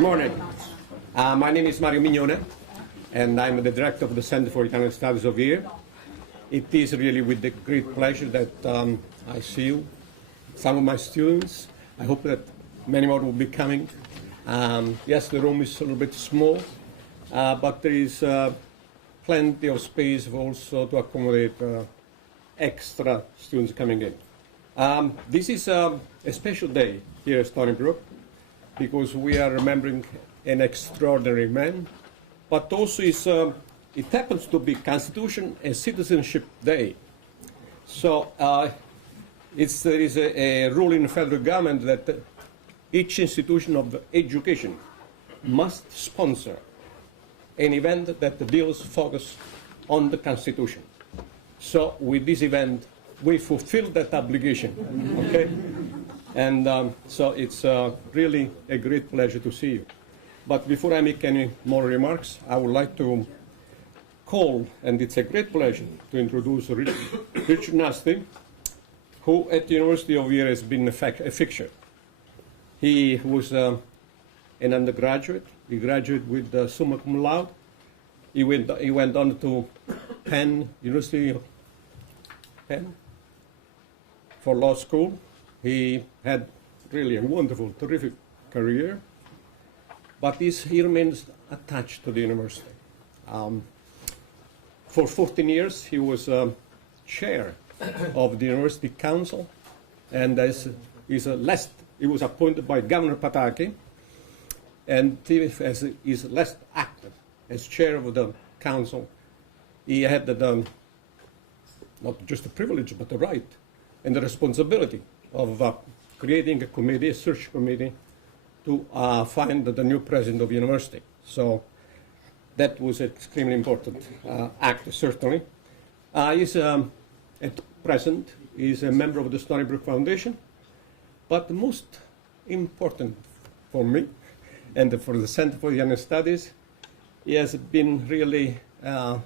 Good morning. My name is Mario Mignone, and I'm the director of the Center for Italian Studies of here. It is really with the great pleasure that I see you, some of my students. I hope that many more will be coming. Yes, the room is a little bit small, but there is plenty of space also to accommodate extra students coming in. This is a special day here at Stony Brook because we are remembering an extraordinary man, but also it happens to be Constitution and Citizenship Day. So there is a rule in the federal government that each institution of education must sponsor an event that deals focus on the Constitution. So with this event, we fulfill that obligation, okay? And so it's really a great pleasure to see you. But before I make any more remarks, I would like to call, and it's a great pleasure to introduce Richard Nasty, who at the University of Year has been a fixture. He was an undergraduate. He graduated with summa cum laude. He went on to Penn, University of Penn, for law school. He had really a wonderful, terrific career, but he remains attached to the university. For 14 years, he was chair of the university council, and he was appointed by Governor Pataki, and as his last act as chair of the council, he had not just the privilege, but the right and the responsibility of creating a committee, a search committee, to find the new president of the university. So that was an extremely important act, certainly. He's, at present, he's a member of the Stony Brook Foundation, but the most important for me and for the Center for Italian Studies, he has been really a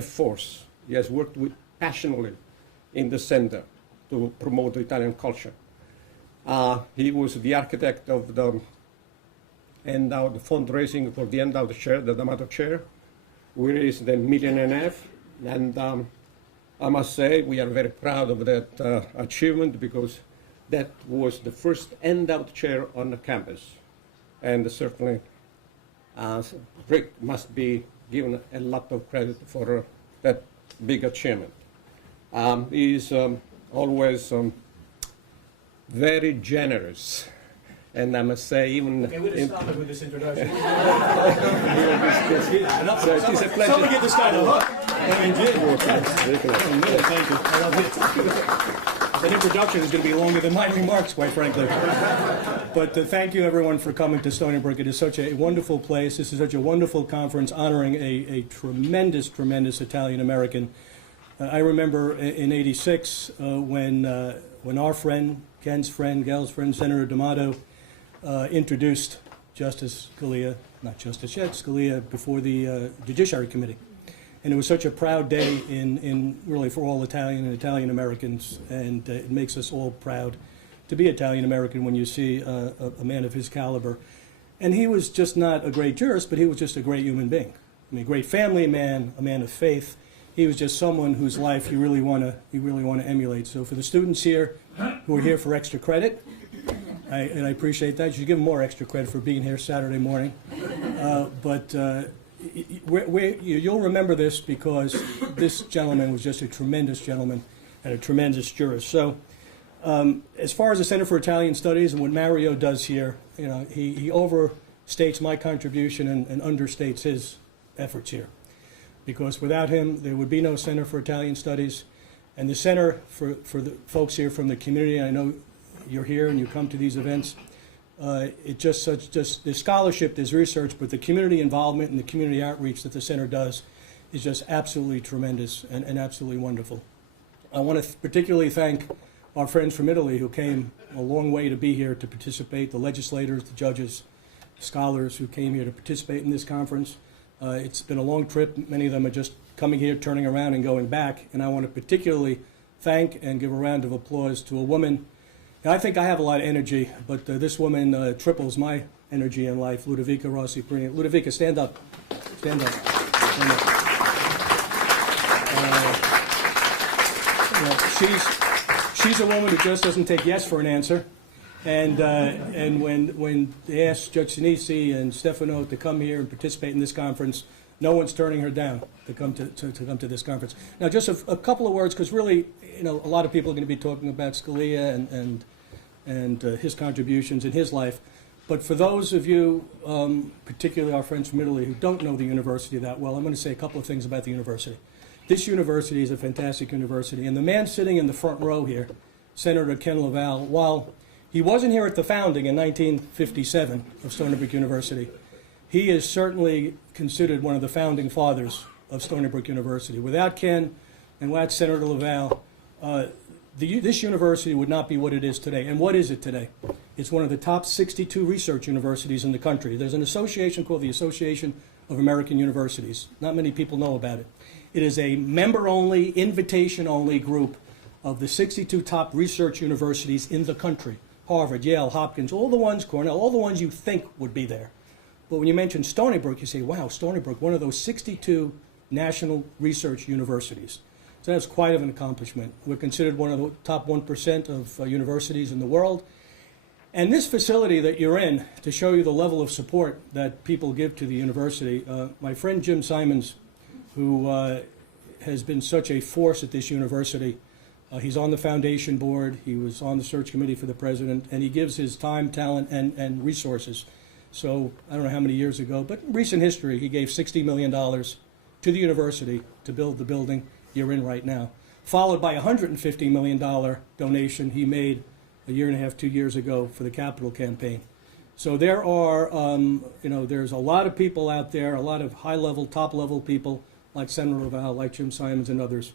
force. He has worked passionately in the center to promote the Italian culture. He was the architect of the fundraising for the endowed chair, the D'Amato chair. We raised $1.5 million, and I must say we are very proud of that achievement because that was the first endowed chair on the campus, and certainly Rick must be given a lot of credit for that big achievement. He's always very generous, and I must say even... Okay, we'll just stop it with this introduction. So it is a pleasure. Somebody get this guy a hook. Thank you. I love it. That introduction is going to be longer than my remarks, quite frankly. But thank you, everyone, for coming to Stony Brook. It is such a wonderful place. This is such a wonderful conference honoring a tremendous, tremendous Italian-American. I remember in '86 when our friend, Ken's friend, Gal's friend, Senator D'Amato, introduced Justice Scalia, not Justice yet, Scalia, before the Judiciary Committee. And it was such a proud day in really for all Italian and Italian-Americans, and it makes us all proud to be Italian-American when you see a man of his caliber. And he was just not a great jurist, but he was just a great human being. I mean, a great family man, a man of faith. He was just someone whose life you really want to emulate. So for the students here who are here for extra credit, and I appreciate that. You should give them more extra credit for being here Saturday morning. You'll remember this because this gentleman was just a tremendous gentleman and a tremendous jurist. So as far as the Center for Italian Studies and what Mario does here, you know, he overstates my contribution and understates his efforts here. Because without him, there would be no Center for Italian Studies. And the center, for the folks here from the community, I know you're here and you come to these events, just there's scholarship, there's research, but the community involvement and the community outreach that the center does is just absolutely tremendous and absolutely wonderful. I want to particularly thank our friends from Italy who came a long way to be here to participate, the legislators, the judges, scholars who came here to participate in this conference. It's been a long trip. Many of them are just coming here, turning around, and going back. And I want to particularly thank and give a round of applause to a woman. I think I have a lot of energy, but this woman triples my energy and life, Ludovica Rossi Perini. Ludovica, stand up. Stand up. Stand up. She's a woman who just doesn't take yes for an answer. And when they asked Judge Sinisi and Stefano to come here and participate in this conference, no one's turning her down to come to this conference. Now, just a couple of words, because really, a lot of people are going to be talking about Scalia and his contributions in his life. But for those of you, particularly our friends from Italy, who don't know the university that well, I'm going to say a couple of things about the university. This university is a fantastic university, and the man sitting in the front row here, Senator Ken Laval, while he wasn't here at the founding in 1957 of Stony Brook University, he is certainly considered one of the founding fathers of Stony Brook University. Without Ken and without Senator Laval, this university would not be what it is today. And what is it today? It's one of the top 62 research universities in the country. There's an association called the Association of American Universities. Not many people know about it. It is a member-only, invitation-only group of the 62 top research universities in the country. Harvard, Yale, Hopkins, all the ones, Cornell, all the ones you think would be there. But when you mention Stony Brook, you say, wow, Stony Brook, one of those 62 national research universities. So that's quite an accomplishment. We're considered one of the top 1% of universities in the world. And this facility that you're in, to show you the level of support that people give to the university, my friend Jim Simons, who has been such a force at this university, he's on the foundation board, he was on the search committee for the president, and he gives his time, talent, and resources. So I don't know how many years ago, but in recent history, he gave $60 million to the university to build the building you're in right now, followed by a $150 million donation he made a year and a half, 2 years ago for the Capitol campaign. So there are, there's a lot of people out there, a lot of high-level, top-level people like Senator Laval, like Jim Simons and others,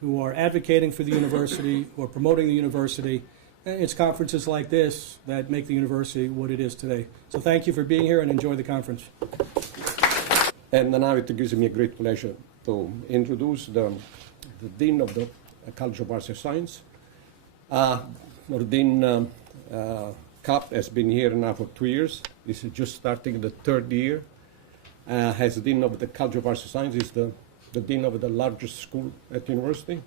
who are advocating for the university, who are promoting the university. And it's conferences like this that make the university what it is today. So thank you for being here and enjoy the conference. And now it gives me a great pleasure to introduce the Dean of the College of Arts and Science. Dean Kapp has been here now for 2 years. This is just starting the third year. As Dean of the College of Arts and Science, is the Dean of the largest school at the university.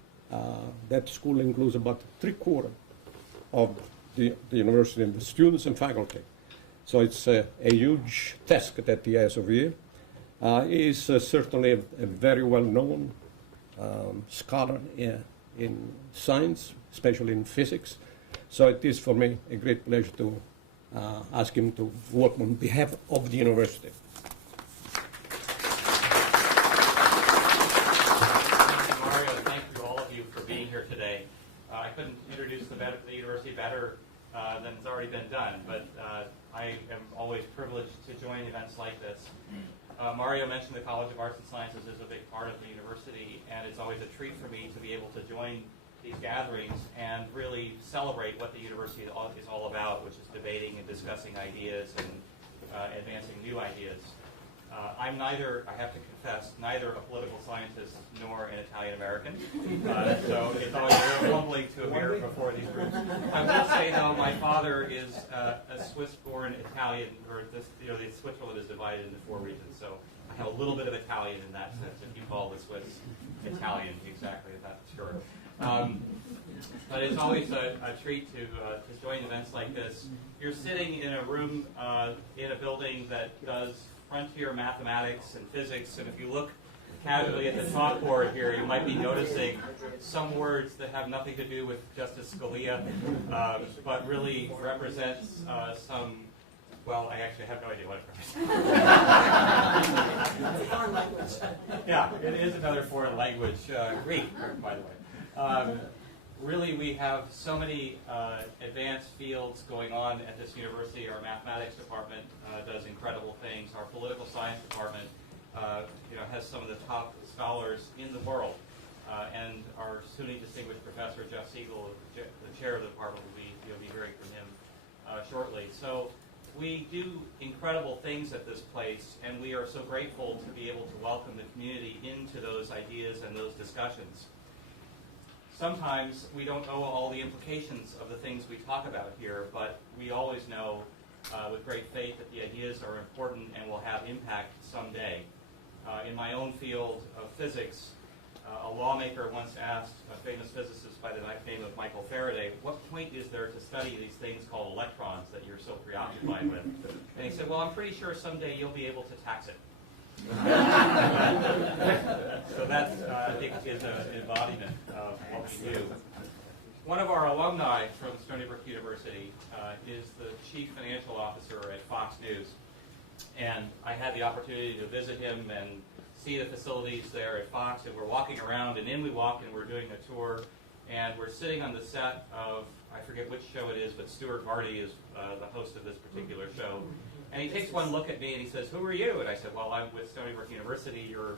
That school includes about 3/4 of the university and the students and faculty. So it's a huge task that he has over here. He is certainly a very well-known scholar in science, especially in physics. So it is for me a great pleasure to ask him to work on behalf of the university. Mario, thank you all of you for being here today. I couldn't introduce the university better than it's already been done, but I am always privileged to join events like this. Mario mentioned the College of Arts and Sciences is a big part of the university, and it's always a treat for me to be able to join these gatherings and really celebrate what the university is all about, which is debating and discussing ideas and advancing new ideas. I'm neither, I have to confess, neither a political scientist nor an Italian American. So it's always very humbling to appear before these groups. I will say, though, my father is a Swiss-born Italian, or Switzerland is divided into 4 regions, so I have a little bit of Italian in that sense, if you call the Swiss Italian exactly, that's sure. But it's always a treat to join events like this. You're sitting in a room, in a building that does frontier mathematics and physics, and if you look casually at the chalkboard here, you might be noticing some words that have nothing to do with Justice Scalia, but really represents some, well, I actually have no idea what it represents. It's a foreign language. Yeah, it is another foreign language, Greek, by the way. Really, we have so many advanced fields going on at this university. Our mathematics department does incredible things. Our political science department has some of the top scholars in the world. And our SUNY distinguished professor, Jeff Siegel, the chair of the department, you'll be hearing from him shortly. So we do incredible things at this place, and we are so grateful to be able to welcome the community into those ideas and those discussions. Sometimes we don't know all the implications of the things we talk about here, but we always know with great faith that the ideas are important and will have impact someday. In my own field of physics, a lawmaker once asked a famous physicist by the name of Michael Faraday, what point is there to study these things called electrons that you're so preoccupied with? And he said, well, I'm pretty sure someday you'll be able to tax it. So that, I think, is an embodiment of what we do. One of our alumni from Stony Brook University is the chief financial officer at Fox News. And I had the opportunity to visit him and see the facilities there at Fox, and we're walking around, and in we walk, and we're doing a tour, and we're sitting on the set of, I forget which show it is, but Stuart Vardy is the host of this particular show. And he takes one look at me, and he says, who are you? And I said, well, I'm with Stony Brook University. Your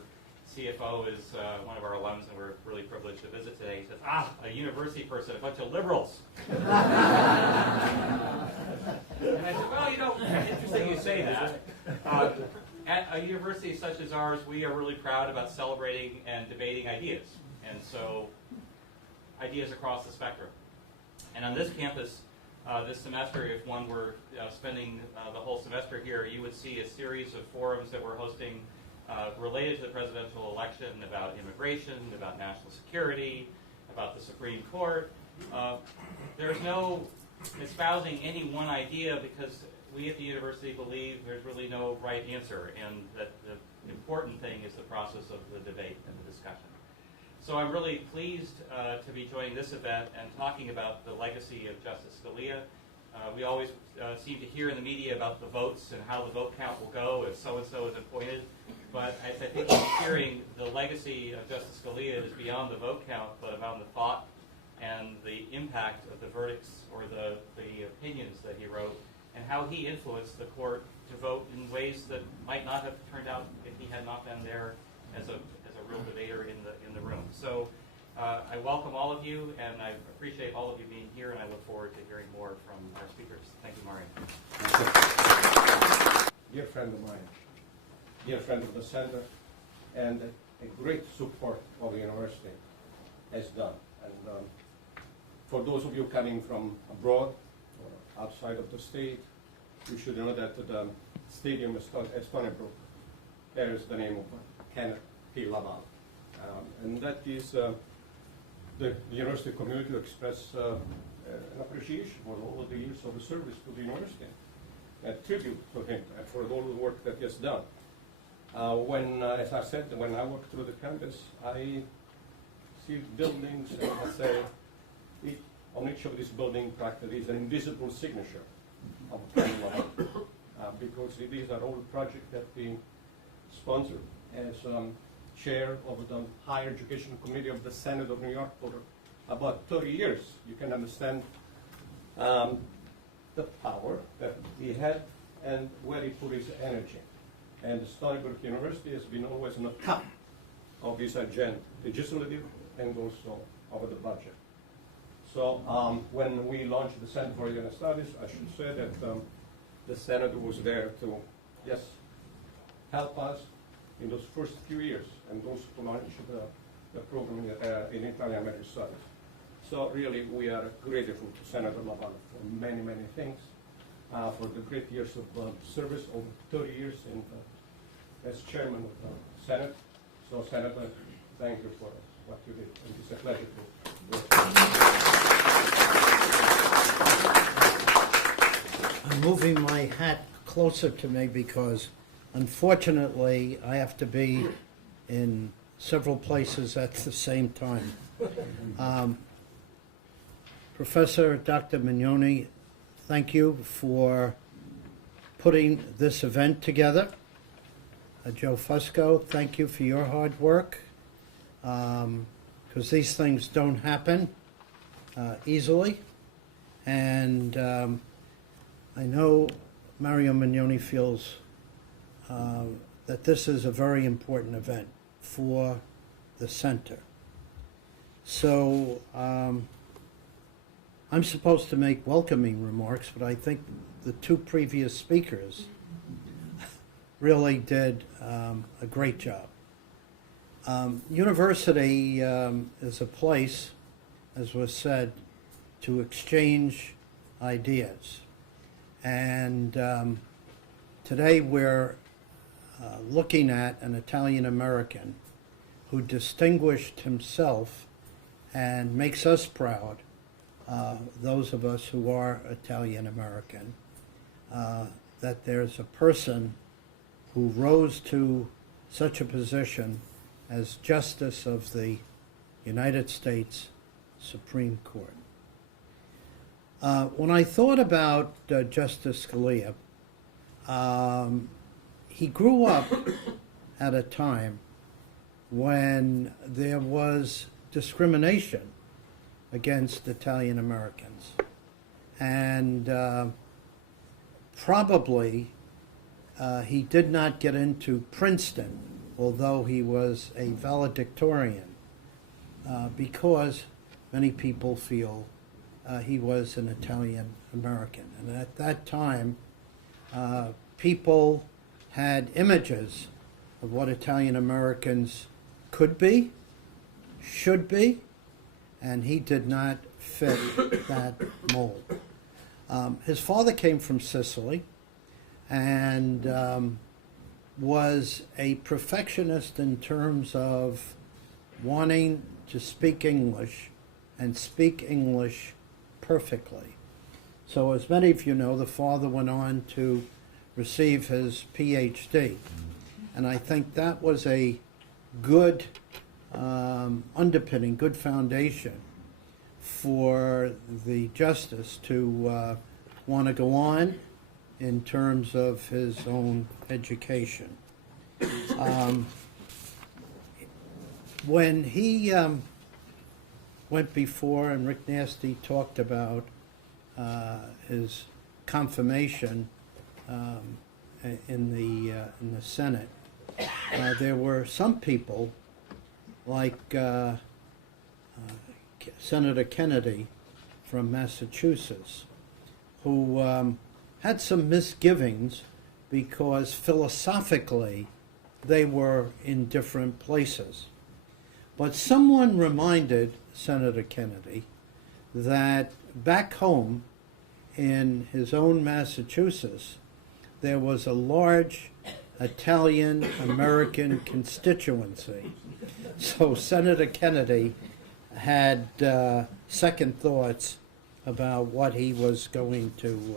CFO is one of our alums, and we're really privileged to visit today. He says, a university person, a bunch of liberals. And I said, well, interesting you say that. At a university such as ours, we are really proud about celebrating and debating ideas. And so, ideas across the spectrum. And on this campus, this semester, if one were spending the whole semester here, you would see a series of forums that we're hosting related to the presidential election, about immigration, about national security, about the Supreme Court. There's no espousing any one idea, because we at the university believe there's really no right answer, and that the important thing is the process of the debate and the discussion. So I'm really pleased to be joining this event and talking about the legacy of Justice Scalia. We always seem to hear in the media about the votes and how the vote count will go if so-and-so is appointed. But I think hearing the legacy of Justice Scalia is beyond the vote count, but about the thought and the impact of the verdicts or the opinions that he wrote, and how he influenced the court to vote in ways that might not have turned out if he had not been there as a real debater in the room. So I welcome all of you, and I appreciate all of you being here, and I look forward to hearing more from our speakers. Thank you, Mario. Dear friend of mine, dear friend of the center, and a great support of the university has done. And for those of you coming from abroad or outside of the state, you should know that the stadium at Stony Brook bears the name of Kenneth P. Laval. And that is the university community to express an appreciation for all of the years of the service to the university, a tribute to him and for all the work that he has done. As I said, when I walk through the campus, I see buildings, and I say, on each of these buildings practically is an invisible signature of Ken Laval, because these are all projects that we sponsor as chair of the Higher Education Committee of the Senate of New York for about 30 years. You can understand the power that he had and where he put his energy. And Stony Brook University has been always on the top of his agenda, legislative and also over the budget. So when we launched the Center for Indian Studies, I should say that the Senate was there to, yes, help us in those first few years and those to launch the program in Italian-American Studies. So really, we are grateful to Senator Laval for many, many things, for the great years of service, over 30 years as chairman of the Senate. So, Senator, thank you for what you did, and it's a pleasure to work with you. I'm moving my hat closer to me because, unfortunately, I have to be in several places at the same time. Professor Dr. Mignoni, thank you for putting this event together. Joe Fusco, thank you for your hard work, because these things don't happen easily. And I know Mario Mignoni feels that this is a very important event for the center. So I'm supposed to make welcoming remarks, but I think the two previous speakers really did a great job. University is a place, as was said, to exchange ideas. And today we're looking at an Italian American who distinguished himself and makes us proud, those of us who are Italian American, that there's a person who rose to such a position as Justice of the United States Supreme Court. When I thought about Justice Scalia, he grew up at a time when there was discrimination against Italian Americans. And probably he did not get into Princeton, although he was a valedictorian, because many people feel he was an Italian American. And at that time, people had images of what Italian Americans could be, should be, and he did not fit that mold. His father came from Sicily and was a perfectionist in terms of wanting to speak English and speak English perfectly. So as many of you know, the father went on to receive his PhD. And I think that was a good underpinning, good foundation for the justice to want to go on in terms of his own education. When he went before, and Rick Nasty talked about his confirmation in the Senate, there were some people like Senator Kennedy from Massachusetts who had some misgivings because philosophically they were in different places. But someone reminded Senator Kennedy that back home in his own Massachusetts, there was a large Italian American constituency. So Senator Kennedy had second thoughts about what he was going to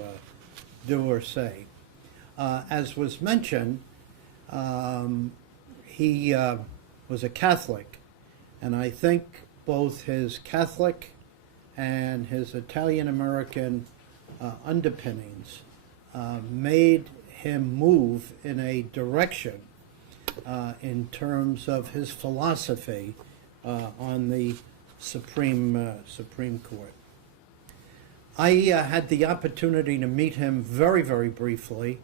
do or say. As was mentioned, he was a Catholic, and I think both his Catholic and his Italian American underpinnings made him move in a direction in terms of his philosophy on the Supreme Court. I had the opportunity to meet him very, very briefly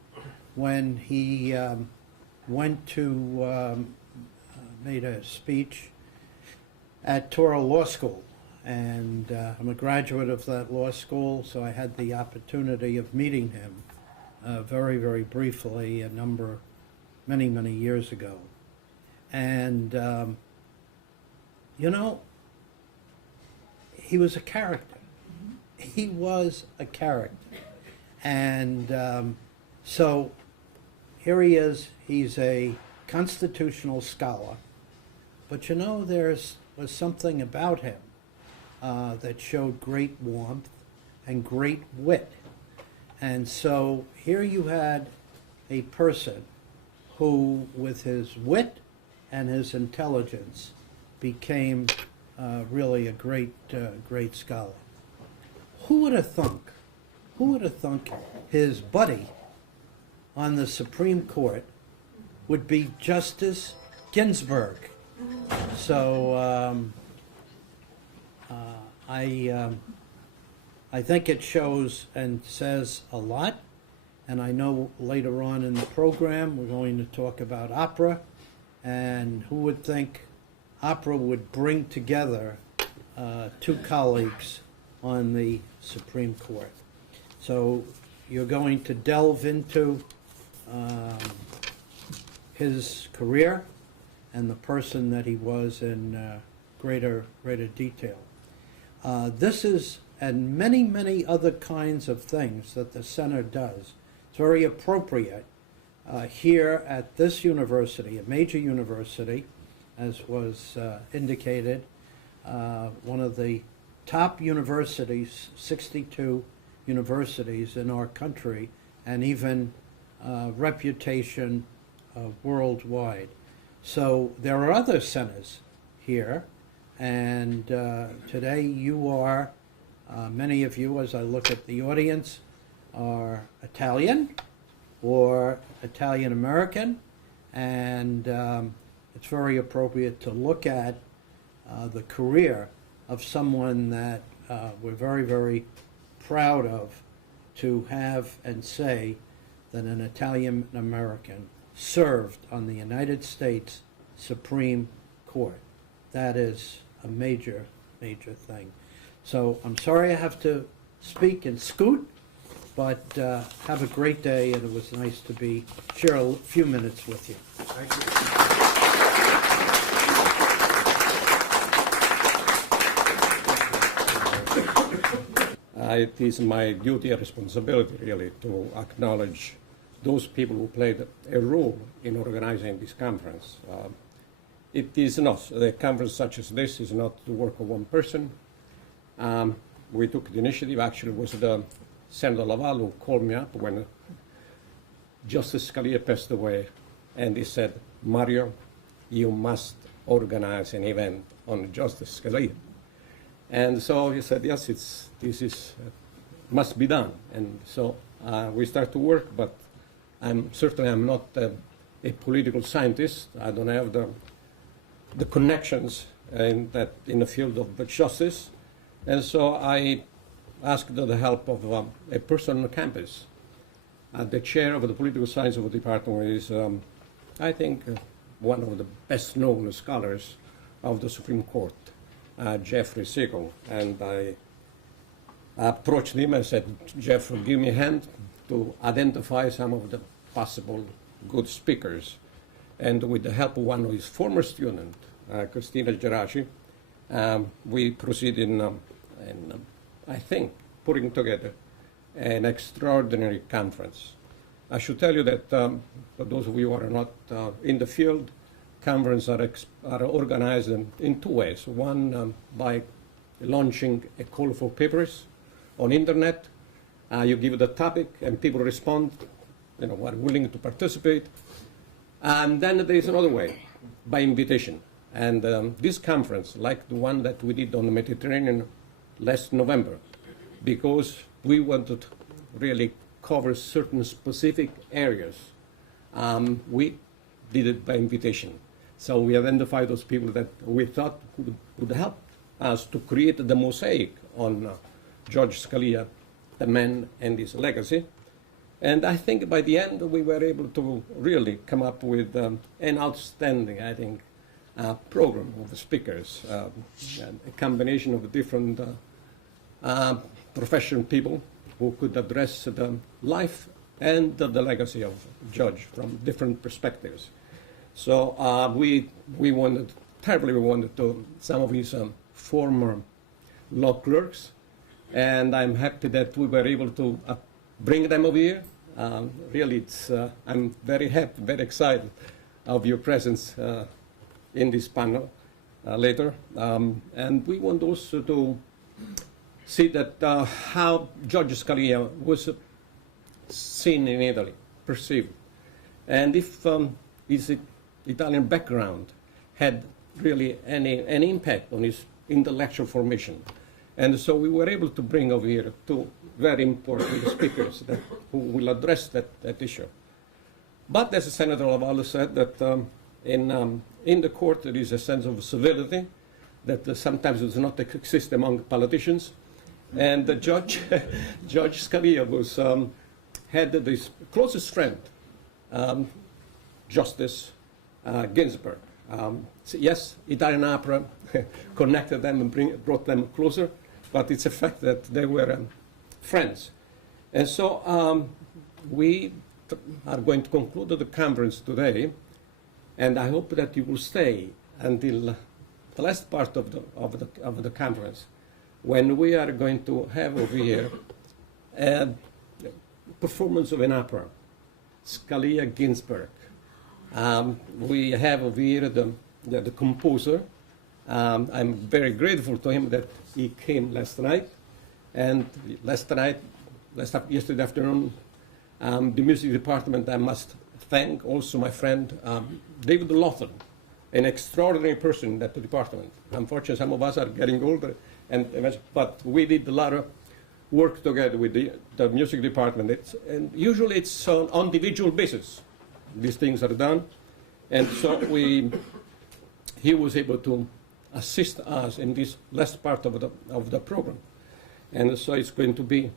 when he went to made a speech at Toro Law School, and I'm a graduate of that law school, so I had the opportunity of meeting him very, very briefly many, many years ago. And, you know, he was a character. He was a character. And so here he is. He's a constitutional scholar. But, you know, there was something about him that showed great warmth and great wit. And so here you had a person who, with his wit and his intelligence, became really a great scholar. Who would have thunk? Who would have thunk his buddy on the Supreme Court would be Justice Ginsburg? So I think it shows and says a lot, and I know later on in the program we're going to talk about opera, and who would think opera would bring together two colleagues on the Supreme Court. So you're going to delve into his career and the person that he was in greater detail. This is and many, many other kinds of things that the center does. It's very appropriate here at this university, a major university, as was indicated, one of the top universities, 62 universities in our country, and even reputation worldwide. So there are other centers here, and today you are, many of you, as I look at the audience, are Italian or Italian American, and it's very appropriate to look at the career of someone that we're very, very proud of to have and say that an Italian American served on the United States Supreme Court. That is a major, major thing. So I'm sorry I have to speak and scoot, but have a great day, and it was nice to share a few minutes with you. Thank you. It is my duty and responsibility, really, to acknowledge those people who played a role in organizing this conference. It is not, a conference such as this is not the work of one person. We took the initiative. Actually, it was the Senator Laval who called me up when Justice Scalia passed away, and he said, "Mario, you must organize an event on Justice Scalia." And so he said, "Yes, this must be done." And so we start to work, but I'm not a political scientist. I don't have the connections in the field of justice, and so I asked the help of a person on the campus. The chair of the political science of the department is, I think, one of the best-known scholars of the Supreme Court, Jeffrey Siegel. And I approached him and said, "Jeff, give me a hand to identify some of the possible good speakers." And with the help of one of his former students, Christina Geraci, we proceeded in I think, putting together an extraordinary conference. I should tell you that for those of you who are not in the field, conferences are organized in two ways. One, by launching a call for papers on internet. You give the topic and people respond, are willing to participate. And then there is another way, by invitation. And this conference, like the one that we did on the Mediterranean last November, because we wanted to really cover certain specific areas, we did it by invitation. So we identified those people that we thought would help us to create the mosaic on Judge Scalia, the man and his legacy. And I think by the end we were able to really come up with an outstanding, I think, program of the speakers, a combination of different professional people who could address the life and the legacy of Judge from different perspectives. So we wanted to some of his former law clerks, and I'm happy that we were able to bring them over here. Really, I'm very happy, very excited of your presence in this panel later. And we want also to see that how Judge Scalia was seen in Italy, perceived, and if his Italian background had really any impact on his intellectual formation. And so we were able to bring over here two very important speakers who will address that issue. But as Senator Laval said, that in the court there is a sense of civility that sometimes does not exist among politicians. And the Judge Scalia had this closest friend, Justice Ginsburg. Yes, Italian opera connected them and brought them closer, but it's a fact that they were friends. And so we are going to conclude the conference today, and I hope that you will stay until the last part of the conference, when we are going to have over here a performance of an opera, Scalia Ginsberg. We have over here the composer. I'm very grateful to him that he came last night. And yesterday afternoon, the music department, I must thank also my friend David Lawton, an extraordinary person in that department. Unfortunately, some of us are getting older, but we did a lot of work together with the music department. And usually it's on individual basis. These things are done. And so he was able to assist us in this last part of the program. And so it's going to be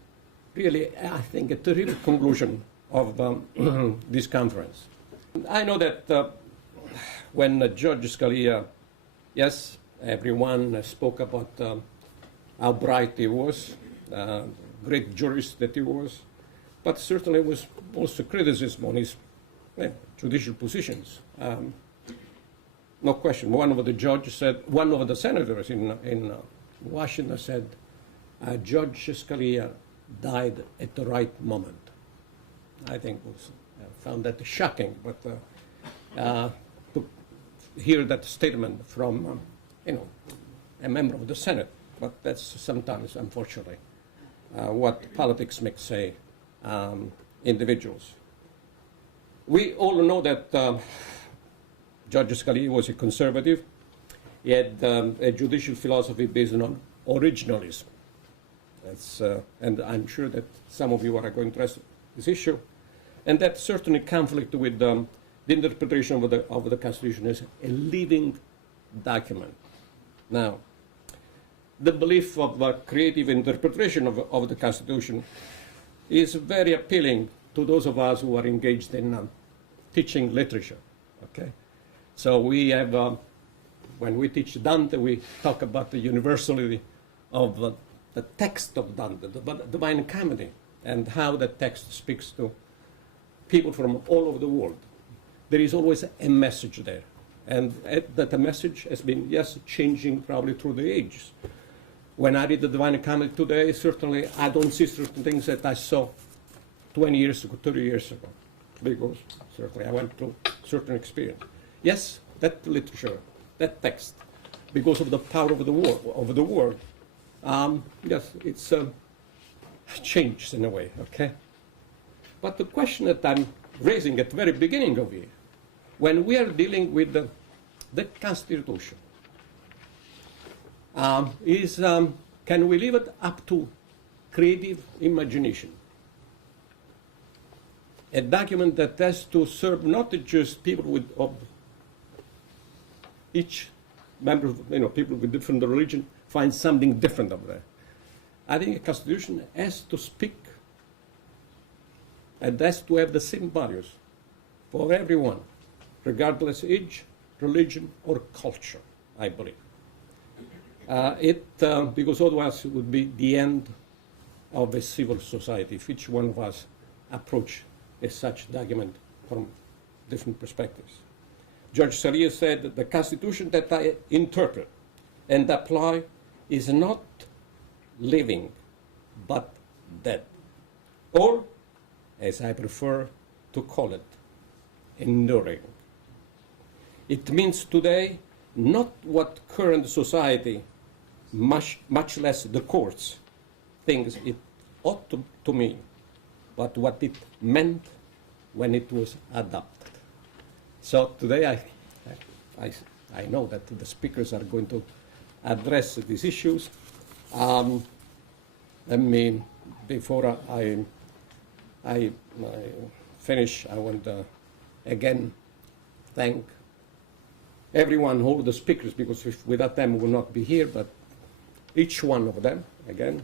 really, I think, a terrific conclusion of this conference. I know that when Judge Scalia, yes, everyone spoke about how bright he was, great jurist that he was, but certainly was also criticism on his judicial positions. No question. One of the senators in Washington said, Judge Scalia died at the right moment. I think found that shocking, but to hear that statement from a member of the Senate, but that's sometimes, unfortunately, what politics makes say individuals. We all know that Judge Scalia was a conservative. He had a judicial philosophy based on originalism. And I'm sure that some of you are going to address this issue. And that certainly conflict with the interpretation of the Constitution as a living document. Now, the belief of a creative interpretation of the Constitution is very appealing to those of us who are engaged in teaching literature. Okay, so we have, when we teach Dante, we talk about the universality of the text of Dante, the Divine Comedy, and how that text speaks to people from all over the world. There is always a message there, and that message has been, yes, changing probably through the ages. When I read the Divine Comedy today, certainly I don't see certain things that I saw 20 years ago, 30 years ago, because certainly I went through certain experience. Yes, that literature, that text, because of the power of the word, yes, it's changed in a way, okay? But the question that I'm raising at the very beginning of it, when we are dealing with the Constitution, is can we leave it up to creative imagination? A document that has to serve not just people of each member, people with different religion find something different over there. I think a Constitution has to speak and has to have the same values for everyone, regardless age, religion, or culture, I believe. Because otherwise it would be the end of a civil society if each one of us approach a such document from different perspectives. Judge Scalia said that the Constitution that I interpret and apply is not living, but dead. Or, as I prefer to call it, enduring. It means today not what current society, much less the courts, thinks it ought to mean, but what it meant when it was adopted. So today I know that the speakers are going to address these issues. Before I finish, I want to again thank everyone, all the speakers, because without them we will not be here, but each one of them, again,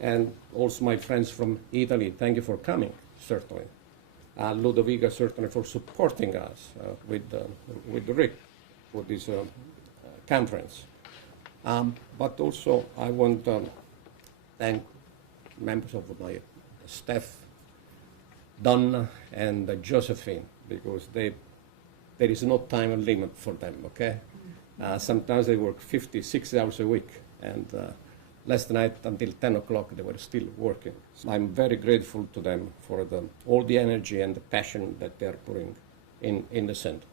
and also my friends from Italy, thank you for coming, certainly. Ludovica, certainly, for supporting us with Rick for this conference. But also, I want to thank members of my staff, Donna and Josephine, because there is no time limit for them, okay? Sometimes they work 50, 60 hours a week, and last night until 10 o'clock they were still working. So I'm very grateful to them for all the energy and the passion that they're putting in the center.